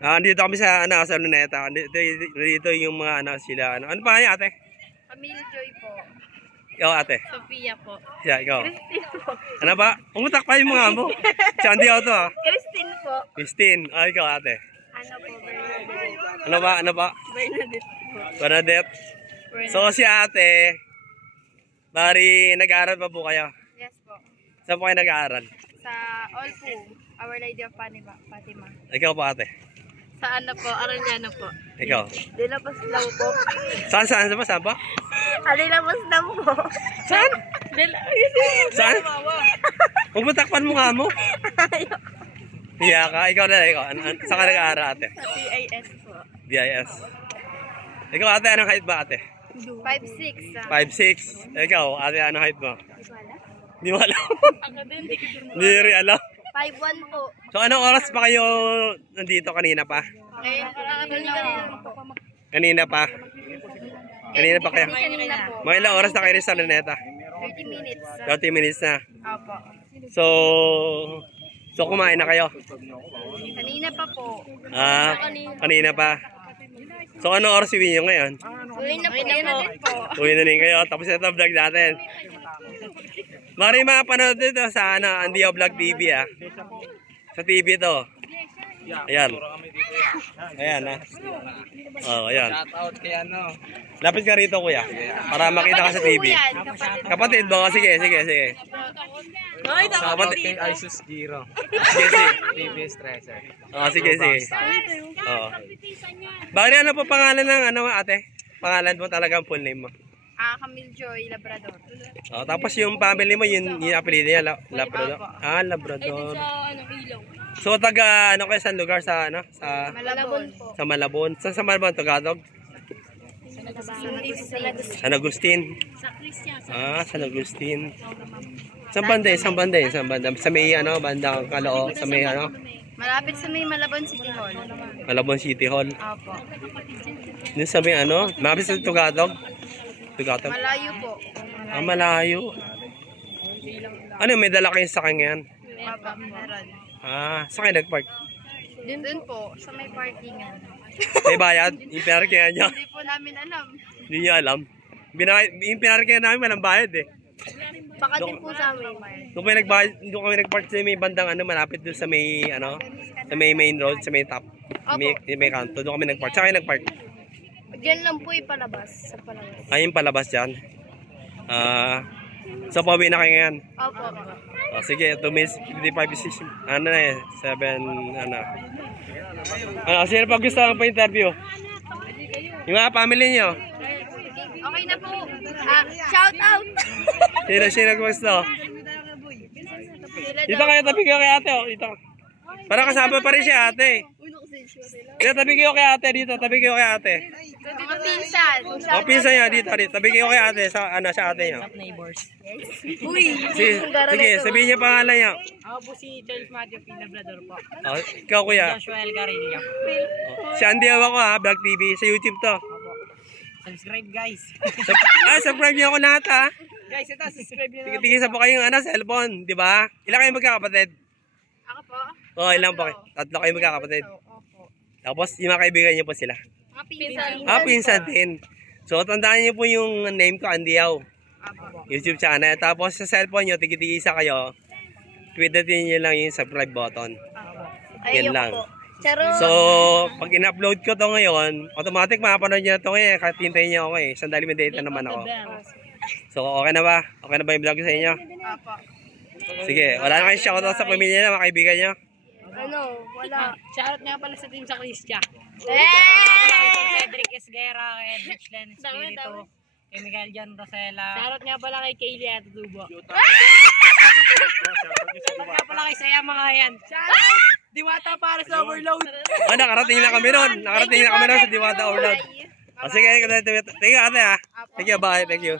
Andito kami sa sa Luneta. Dito yung mga sila. Ano pa niya, ate? Camille Joy po. Ikaw, ate. Sophia po. Yeah, ikaw. Christine po. Ano ba? Umutak pa yung mga mo. Si Andy Auto, ah. Christine po. Christine. Ikaw, ate. Ano po, Bernadette. Ano ba? Bernadette po. Bernadette. So, si ate, bari, nag-aaral pa po kayo? Yes po. Saan po kayo nag-aaral? Sa All Po, Our Lady of Fatima. Ikaw po, ate. Sa ano po, Arellano po. Ikaw. Dilabas lang po. Saan ba? Saan ba? Dilabas lang po. Saan? Saan? Umutakpan mo nga mo. Iya ka. Ikaw na. Saan ka nag-aaral, ate? Sa PIS po. BIS. Ikaw, ate, anong height ba, ate? 5'6". 5'6". Ikaw, ate, anong height mo? Hindi mo alam. Ako din, di ko din. Hindi rin alam. 5'1" po. So, anong oras pa kayo nandito? Kanina pa? Kanina pa? Kanina pa kayo? Kanina po. Mga ilang oras na kayo rin sa Luneta? 30 minutes. 30 minutes na. Opo. So kumain na kayo? Kanina pa po. Kanina pa. So, anong oras uwi nyo ngayon? Uwi na po. Uwi na rin kayo. Tapos ito vlog natin. Mari mapanood dito sa Andy Vlog TV, ah. Sa TV to. Ayan. Ayan, ah. Oh, ayan. Shout out kay ano. Lapit ka rito, kuya. Para makita ka sa TV. Kapatid mo? Sige. Kapatid kay Isus Giro. Sige. TV Stresser. Sige. Bakit ano po pangalan ng ate? Pangalan mo talagang full name mo? Camille Joy Labrador. Tapos yung family mo, yung apelido niya, Labrador. Labrador. So, taga, kayo sa lugar sa, sa Malabon po. sa Malabon. Saan sa Malabon? Tagadog? San Agustin. San Agustin. Saan banda? Sa may, bandang Kaloo, sa may, Malapit sa may Malabon City Hall. Malabon City Hall. Opo. Dun sa may, malapit sa Tugadog. Malayo po. Malayo. Ano, may dala kayo sa kanya yan? Opo, meron. Saan kayo nag-park? Dun po, sa may parkingan. May bayad? Yung pinarkingan niya? Hindi po namin alam. Hindi niya alam. Yung pinarkingan namin, walang bayad eh. Baka din po sa amin. Doon kami nag-park sa may bandang malapit doon sa may, sa may main road, sa may top. May kanto. Doon kami nag-park. Saan kayo nag-park? Diyan lang po palabas. Sa palabas. Yung palabas dyan. So, pauwi na kayo ngayon? Opo. Sige, 2 minutes, 55, 6, 7, sino pa gusto lang pa-interview? Yung mga family nyo? Okay na po. Shout out! Sino gusto? Dito kayo, tabi kayo kay ate. Dito. Para kasama pa rin si ate. Dito, tabi kayo kay ate. Tabi kayo kay ate. Mga pinsan. Pinsan niya, dito. Tabi kayo kay ate. Sa ate niya. Uy! Sige, sabihin niya pangalan niya. Ako po si Charles Matthew P. Labrador po. Ikaw, kuya. Joshua El Garillo. Si Andy ako, Vlog TV. Sa YouTube to. Subscribe guys. Subscribe niyo ako lahat, ha. Guys, ito subscribe niyo na. Tigisa po kayong cellphone, di ba? Ilan kayo magkakapatid? Ako po? Ilan po kayo? 3 kayo magkakapatid. Opo. Tapos yung mga kaibigan niyo po sila. Mga pinsan. Pinsan din. So, tandaan niyo po yung name ko, Andiaw. YouTube channel. Tapos sa cellphone niyo, tigisa kayo. Pindutin niyo lang yung subscribe button. Yan lang. So, pag in-upload ko to ngayon, automatic mapapanood niyo to ngayon. Kahit hintayin niyo ako eh. Sandali may data naman ako. So, okay na ba? Okay na ba yung vlog sa inyo? Opo. Sige, wala na kayo shoutout sa pamilya na, mga kaibigan niyo? Wala. Shoutout nga pala sa team sa Cristia. Hey! Cedric Esguera, kay Richland Espiritu, kay Miguel John Rosella. Shoutout nga pala kay Kaylee at Tubo. Shoutout nga pala kay Saya mga yan. Diwata para sa overload. Nakarating na kami nun. Nakarating na kami nun sa Diwata Overload. Sige, thank you ate ha. Thank you, bye. Thank you.